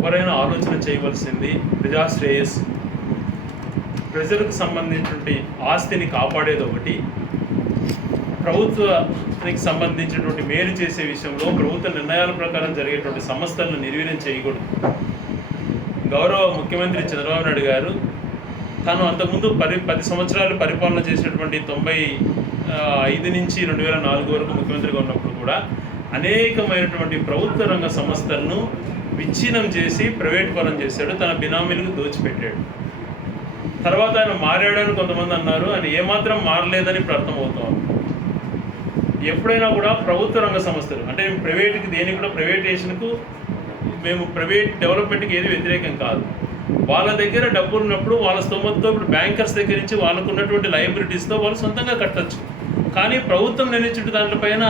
ఎవరైనా ఆలోచన చేయవలసింది ప్రజాశ్రేయస్, ప్రజలకు సంబంధించినటువంటి ఆస్తిని కాపాడేది ఒకటి, ప్రభుత్వానికి సంబంధించినటువంటి మేలు చేసే విషయంలో ప్రభుత్వ నిర్ణయాల ప్రకారం జరిగేటువంటి సంస్థలను నిర్వీర్యం చేయకూడదు. గౌరవ ముఖ్యమంత్రి చంద్రబాబు నాయుడు గారు తాను అంతకుముందు 10 సంవత్సరాలు పరిపాలన చేసినటువంటి 95 నుంచి 2004 వరకు ముఖ్యమంత్రిగా ఉన్నప్పుడు కూడా అనేకమైనటువంటి ప్రభుత్వ రంగ సంస్థలను విచ్ఛిన్నం చేసి ప్రైవేట్ పరం చేశాడు, తన బినామీలకు దోచిపెట్టాడు. తర్వాత ఆయన మారాడని కొంతమంది అన్నారు, ఆయన ఏమాత్రం మారలేదని ఇప్పుడు అర్థమవుతాం. ఎప్పుడైనా కూడా ప్రభుత్వ రంగ సంస్థలు అంటే ప్రైవేట్కి దేనికి కూడా ప్రైవేటేషన్కు మేము ప్రైవేట్ డెవలప్మెంట్కి ఏది వ్యతిరేకం కాదు. వాళ్ళ దగ్గర డబ్బులు ఉన్నప్పుడు వాళ్ళ స్తోమతతో ఇప్పుడు బ్యాంకర్స్ దగ్గర నుంచి వాళ్ళకు ఉన్నటువంటి లయబిలిటీస్తో వాళ్ళు సొంతంగా కట్టచ్చు. కానీ ప్రభుత్వం నిర్ణయించిన దాంట్లపైన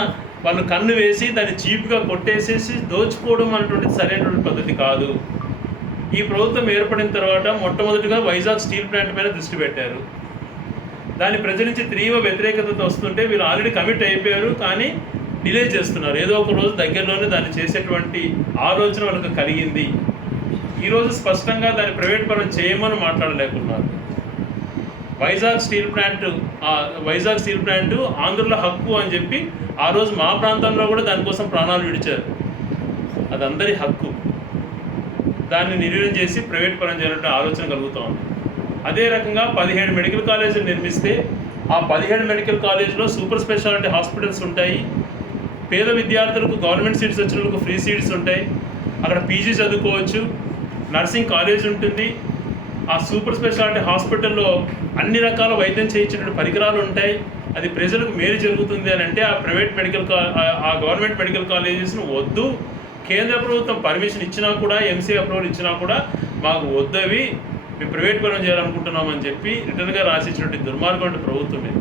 వాళ్ళు కన్ను వేసి దాన్ని చీప్గా కొట్టేసేసి దోచుకోవడం అనేటువంటిది సరైనటువంటి పద్ధతి కాదు. ఈ ప్రభుత్వం ఏర్పడిన తర్వాత మొట్టమొదటిగా వైజాగ్ స్టీల్ ప్లాంట్ పైన దృష్టి పెట్టారు. దాని ప్రజల నుంచి తీవ్ర వ్యతిరేకత వస్తుంటే వీళ్ళు ఆల్రెడీ కమిట్ అయిపోయారు, కానీ డిలే చేస్తున్నారు. ఏదో ఒక రోజు దగ్గరలోనే దాన్ని చేసేటువంటి ఆలోచన వాళ్ళకి కలిగింది. ఈరోజు స్పష్టంగా దాన్ని ప్రైవేట్ పరం చేయమని మాట్లాడలేకున్నారు. వైజాగ్ స్టీల్ ప్లాంట్ ఆంధ్రుల హక్కు అని చెప్పి ఆ రోజు మా ప్రాంతంలో కూడా దానికోసం ప్రాణాలు విడిచారు. అది అందరి హక్కు. దాన్ని నిర్వీర్యం చేసి ప్రైవేట్ పరం చేయాలంటే ఆలోచన కలుగుతూ ఉంది. అదే రకంగా 17 మెడికల్ కాలేజీలు నిర్మిస్తే ఆ 17 మెడికల్ కాలేజీలో సూపర్ స్పెషాలిటీ హాస్పిటల్స్ ఉంటాయి. పేద విద్యార్థులకు గవర్నమెంట్ సీట్స్ వచ్చిన వాళ్ళకు ఫ్రీ సీట్స్ ఉంటాయి. అక్కడ పీజీ చదువుకోవచ్చు, నర్సింగ్ కాలేజ్ ఉంటుంది. ఆ సూపర్ స్పెషాలిటీ హాస్పిటల్లో అన్ని రకాల వైద్యం చేయించిన పరికరాలు ఉంటాయి. అది ప్రజలకు మేలు జరుగుతుంది అని అంటే ఆ గవర్నమెంట్ మెడికల్ కాలేజెస్ను వద్దు, కేంద్ర ప్రభుత్వం పర్మిషన్ ఇచ్చినా కూడా, ఎంసీ అప్రూవల్ ఇచ్చినా కూడా మాకు వద్దవి, మేము ప్రైవేట్ పరం చేయాలనుకుంటున్నామని చెప్పి రిటర్న్గా రాసిచ్చినటువంటి దుర్మార్గం ప్రభుత్వం ఇది.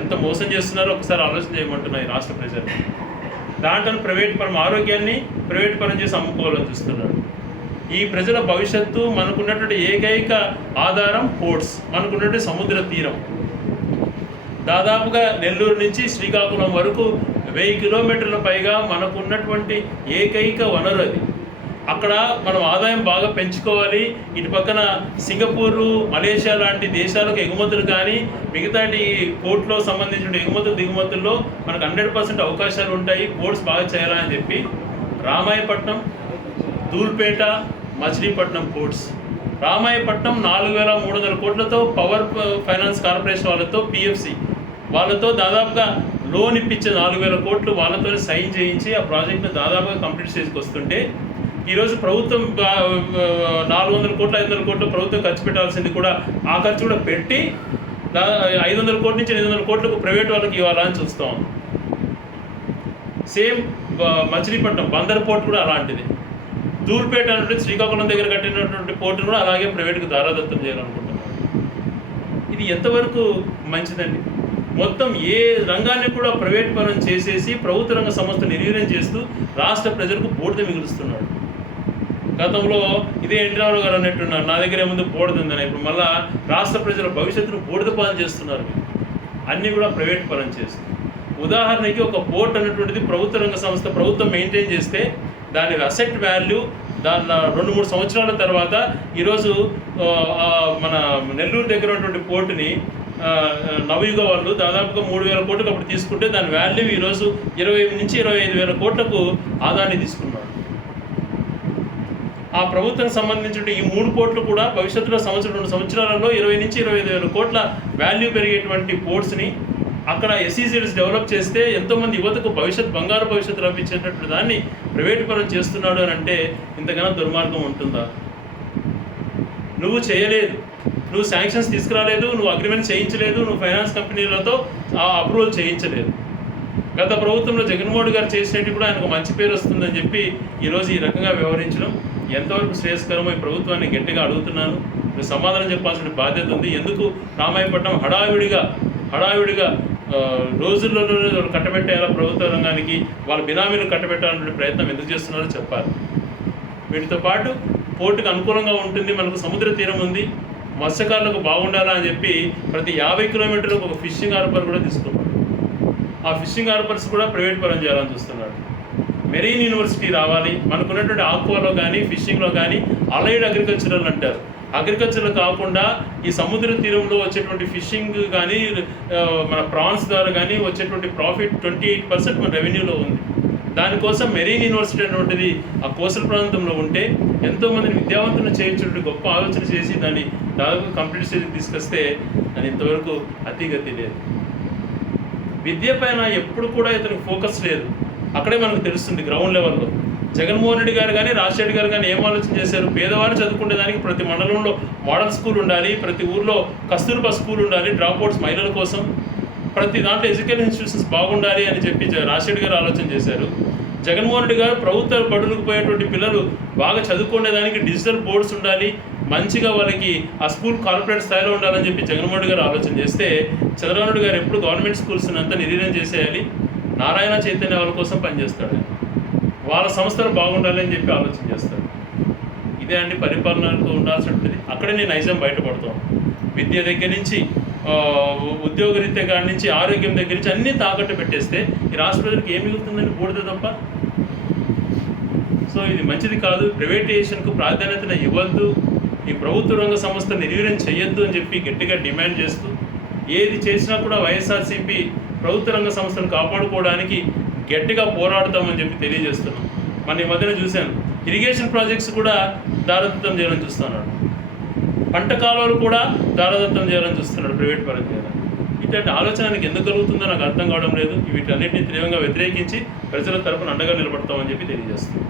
ఎంత మోసం చేస్తున్నారో ఒకసారి ఆలోచన చేయమంటున్నాయి రాష్ట్ర ప్రజలు. దాంట్లో ప్రైవేట్ పరం ఆరోగ్యాన్ని ప్రైవేట్ పరం చేసి అమ్ముకోవాలని చూస్తున్నాడు. ఈ ప్రజల భవిష్యత్తు మనకున్నటువంటి ఏకైక ఆధారం పోర్ట్స్, మనకున్నటువంటి సముద్ర తీరం. దాదాపుగా నెల్లూరు నుంచి శ్రీకాకుళం వరకు 1000 కిలోమీటర్ల పైగా మనకున్నటువంటి ఏకైక వనరు అది. అక్కడ మనం ఆదాయం బాగా పెంచుకోవాలి. ఇటు పక్కన సింగపూరు, మలేషియా లాంటి దేశాలకు ఎగుమతులు కానీ మిగతా పోర్ట్లో సంబంధించిన ఎగుమతులు దిగుమతుల్లో మనకు 100% అవకాశాలు ఉంటాయి. పోర్ట్స్ బాగా చేయాలని చెప్పి రామాయపట్నం, ధూల్పేట, మచిలీపట్నం పోర్ట్స్. రామాయపట్నం 4300 కోట్లతో పవర్ ఫైనాన్స్ కార్పొరేషన్ వాళ్ళతో, పిఎఫ్సి వాళ్ళతో దాదాపుగా లోన్ ఇప్పించే 4000 కోట్లు వాళ్ళతో సైన్ చేయించి ఆ ప్రాజెక్ట్ను దాదాపుగా కంప్లీట్ చేసుకొస్తుంటే ఈరోజు ప్రభుత్వం 400 కోట్లు 500 కోట్లు ప్రభుత్వం ఖర్చు పెట్టాల్సింది కూడా ఆ ఖర్చు కూడా పెట్టి 500 కోట్ల నుంచి 800 కోట్లకు ప్రైవేట్ వాళ్ళకి ఇవ్వాలని చూస్తాం. సేమ్ మచిలీపట్నం బందర్ పోర్ట్ కూడా అలాంటిది. ధూల్పేట అనేటువంటి శ్రీకాకుళం దగ్గర కట్టినటువంటి పోర్టును కూడా అలాగే ప్రైవేట్కి దారాదత్తం చేయాలనుకుంటున్నాం. ఇది ఎంతవరకు మంచిదండి? మొత్తం ఏ రంగాన్ని కూడా ప్రైవేట్ పరం చేసేసి ప్రభుత్వ రంగ సంస్థ నిర్వీర్యం చేస్తూ రాష్ట్ర ప్రజలకు బూడిద మిగులుస్తున్నాడు. గతంలో ఇదే ఎన్టీ రామారావు గారు అన్నట్టున్నారు, నా దగ్గర ఏముంది బూడిదందని. ఇప్పుడు మళ్ళీ రాష్ట్ర ప్రజల భవిష్యత్తును బూడిద పాలు చేస్తున్నారు. అన్నీ కూడా ప్రైవేట్ పరం చేస్తుంది. ఉదాహరణకి ఒక పోర్ట్ అనేటువంటిది ప్రభుత్వ రంగ సంస్థ ప్రభుత్వం మెయింటైన్ చేస్తే దాని అసెట్ వాల్యూ దాని 2-3 సంవత్సరాల తర్వాత ఈరోజు మన నెల్లూరు దగ్గర ఉన్నటువంటి పోర్టుని నవయుగ వాళ్ళు దాదాపుగా 3000 కోట్లకు అప్పుడు తీసుకుంటే దాని వాల్యూ ఈరోజు 20 నుంచి 25,000 కోట్లకు ఆదాయాన్ని తీసుకున్నాడు. ఆ ప్రభుత్వానికి సంబంధించిన ఈ 3 పోర్ట్లు కూడా భవిష్యత్తులో 2 సంవత్సరాలలో 20 నుంచి 25,000 కోట్ల వాల్యూ పెరిగేటువంటి పోర్ట్స్ని అక్కడ ఎస్ఈసీడీస్ డెవలప్ చేస్తే ఎంతోమంది యువతకు బంగారు భవిష్యత్తు లభించేటట్టు దాన్ని ప్రైవేట్ పరం చేస్తున్నాడు అని అంటే ఇంతకన్నా దుర్మార్గం ఉంటుందా? నువ్వు చేయలేదు, నువ్వు శాంక్షన్స్ తీసుకురాలేదు, నువ్వు అగ్రిమెంట్ చేయించలేదు, నువ్వు ఫైనాన్స్ కంపెనీలతో ఆ అప్రూవల్ చేయించలేదు. గత ప్రభుత్వంలో జగన్మోహన్ గారు చేసినట్టు కూడా ఆయనకు మంచి పేరు వస్తుందని చెప్పి ఈరోజు ఈ రకంగా వ్యవహరించడం ఎంతవరకు శ్రేయస్కరమో ఈ ప్రభుత్వాన్ని గట్టిగా అడుగుతున్నాను. మీరు సమాధానం చెప్పాల్సిన బాధ్యత ఉంది. ఎందుకు రామాయపట్నం హడావిడిగా రోజుల్లోనే కట్టబెట్టేయాలా ప్రభుత్వ రంగానికి, వాళ్ళ బినామీలు కట్టబెట్టాలనే ప్రయత్నం ఎందుకు చేస్తున్నారో చెప్పాలి. వీటితో పాటు పోర్టుకు అనుకూలంగా ఉంటుంది, మనకు సముద్ర తీరం ఉంది, మత్స్యకారులకు బాగుండాలా అని చెప్పి ప్రతి 50 కిలోమీటర్లకు ఒక ఫిషింగ్ హార్బర్ కూడా తీసుకున్నాడు. ఆ ఫిషింగ్ హార్బర్స్ కూడా ప్రైవేట్ పరం చేయాలని చూస్తున్నాడు. మెరీన్ యూనివర్సిటీ రావాలి. మనకున్నటువంటి ఆక్వాలో కానీ ఫిషింగ్లో కానీ అలైడ్ అగ్రికల్చరల్ అంటారు. అగ్రికల్చర్ కాకుండా ఈ సముద్ర తీరంలో వచ్చేటువంటి ఫిషింగ్ కానీ మన ప్రాన్స్ ద్వారా కానీ వచ్చేటువంటి ప్రాఫిట్ 28% మన రెవెన్యూలో ఉంది. దానికోసం మెరీన్ యూనివర్సిటీ అనేటువంటిది ఆ కోస్టల్ ప్రాంతంలో ఉంటే ఎంతోమందిని విద్యావంతులను చేయించినటువంటి గొప్ప ఆలోచన చేసి దాన్ని దాదాపు కంప్లీట్ స్టేజ్కి తీసుకొస్తే అది ఇంతవరకు అతిగతి లేదు. విద్య పైన ఎప్పుడు కూడా ఇతనికి ఫోకస్ లేదు. అక్కడే మనకు తెలుస్తుంది గ్రౌండ్ లెవెల్లో. జగన్మోహన్ రెడ్డి గారు కానీ రాజశేఖర్ గారు కానీ ఏం ఆలోచన చేశారు? పేదవారు చదువుకునే దానికి ప్రతి మండలంలో మోడల్ స్కూల్ ఉండాలి, ప్రతి ఊర్లో కస్తూర్బా స్కూల్ ఉండాలి డ్రాప్అవుట్స్ మహిళల కోసం, ప్రతి దాంట్లో ఎడ్యుకేషన్ ఇన్స్టిట్యూషన్స్ బాగుండాలి అని చెప్పి రాజశేఖర్ గారు ఆలోచన చేశారు. జగన్మోహన్ రెడ్డి గారు ప్రభుత్వ బడులకు పోయేటువంటి పిల్లలు బాగా చదువుకునేదానికి డిజిటల్ బోర్డ్స్ ఉండాలి, మంచిగా వాళ్ళకి ఆ స్కూల్ కార్పొరేట్ స్థాయిలో ఉండాలని చెప్పి జగన్మోహన్ రెడ్డి గారు ఆలోచన చేస్తే చంద్రబాబు నాయుడు గారు ఎప్పుడు గవర్నమెంట్ స్కూల్స్ అంతా నిర్వీర్యం చేసేయాలి, నారాయణ చైతన్య వాళ్ళ కోసం పనిచేస్తాడు, వాళ్ళ సంస్థలు బాగుండాలి అని చెప్పి ఆలోచన చేస్తాడు. ఇదే అండి పరిపాలనకు ఉండాల్సినటువంటిది. అక్కడే నేను నైజం బయటపడతాను. విద్య దగ్గర నుంచి ఉద్యోగరీత్యా కాడి నుంచి ఆరోగ్యం దగ్గర నుంచి అన్నీ తాకట్టు పెట్టేస్తే ఈ రాష్ట్ర ప్రజలకు ఏం మిగులుతుందని బూడిద తప్ప. సో ఇది మంచిది కాదు. ప్రైవేటైజేషన్కు ప్రాధాన్యత ఇవ్వద్దు, ఈ ప్రభుత్వ రంగ సంస్థ నిర్వీర్యం చేయొద్దు అని చెప్పి గట్టిగా డిమాండ్ చేస్తూ ఏది చేసినా కూడా వైఎస్ఆర్సీపీ ప్రభుత్వ రంగ సంస్థను కాపాడుకోవడానికి గట్టిగా పోరాడతామని చెప్పి తెలియజేస్తున్నాం. మన ఈ మధ్యన చూశాను, ఇరిగేషన్ ప్రాజెక్ట్స్ కూడా దారదత్తం చేయాలని చూస్తున్నాడు, పంట కాలువలు కూడా దారదత్తం చేయాలని చూస్తున్నాడు ప్రైవేట్ పరంగా. ఇట్లాంటి ఆలోచనకి ఎందుకు కలుగుతుందో నాకు అర్థం కావడం లేదు. వీటన్నిటిని తీవ్రంగా వ్యతిరేకించి ప్రజల తరపున అండగా నిలబడతామని చెప్పి తెలియజేస్తున్నాం.